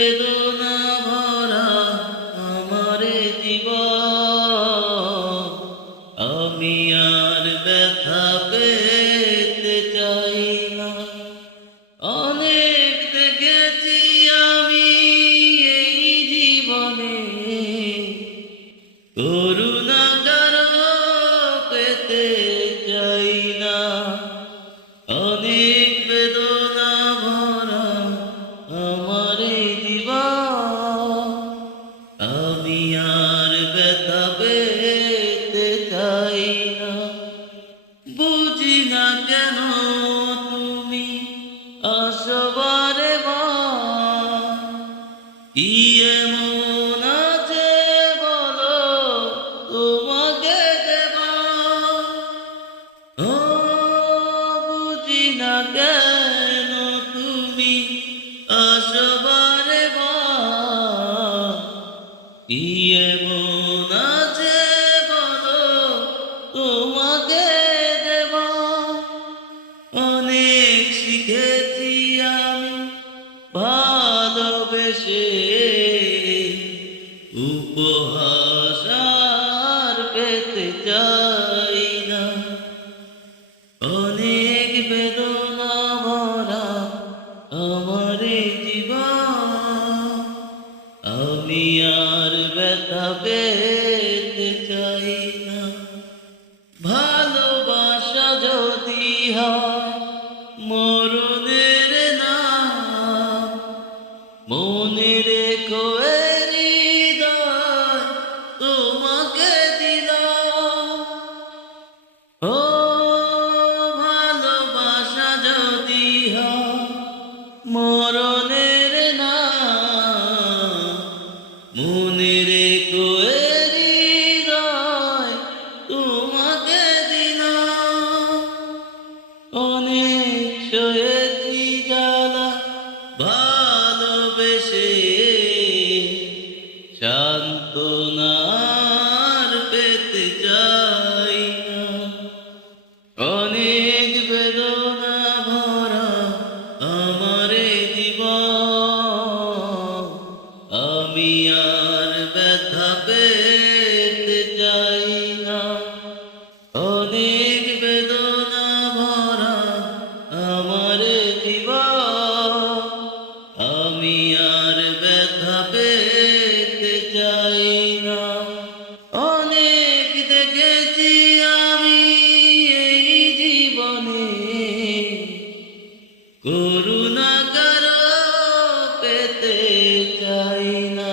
বেদনা ভরা আমারে জীবন, আমি আর ব্যথা পেতে চাই না। অনেক দেখেছি আমি এই জীবনে, করুণা কারো পেতে চাই না। অনেক বেদনা ভরা আমার এই জীবন, আমি আর ব্যথা পেতে চাই না। বুঝি না কেন তুমি আসো বারে বার, কি এমন আছে বলো তোমাকে দেবা। ও বুঝি না কেন তুমি আসো বারে বার, কি এমন আছে বলো তোমাকে দেবা। অনেক শিখেছি আমি ভালোবেসে, উপহাস আর পেতে চাই না। অনেক বেদনা ভরা আমার এই জীবন, আমি আর ব্যথা পেতে চাই না। ভালোবাসা যদি হয় মরণের নাম, মনে রেখো এ হৃদয় তোমাকে দিলাম। ও ভালোবাসা যদি হয় মরণের নাম, মনে রেখো এ হৃদয় তোমাকে দিলাম। অনেক সয়েছি জ্বালা ভালোবেসে, সান্ত্বনা আর পেতে চাই না। অনেক বেদনা ভরা আমার এই জীবন, আমি আর ব্যথা পেতে চাই না। অনেক বেদনা ভরা আমার এই জীবন, আমি আর ব্যথা পেতে চাই না। অনেক দেখেছি আমি এই জীবনে, করুণা কারো পেতে চাই না।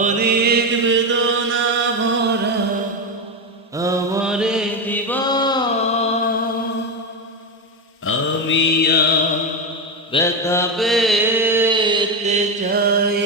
অনেক বেদনা ভরা আমার এই জীবন, আমি আর ব্যথা পেতে চাই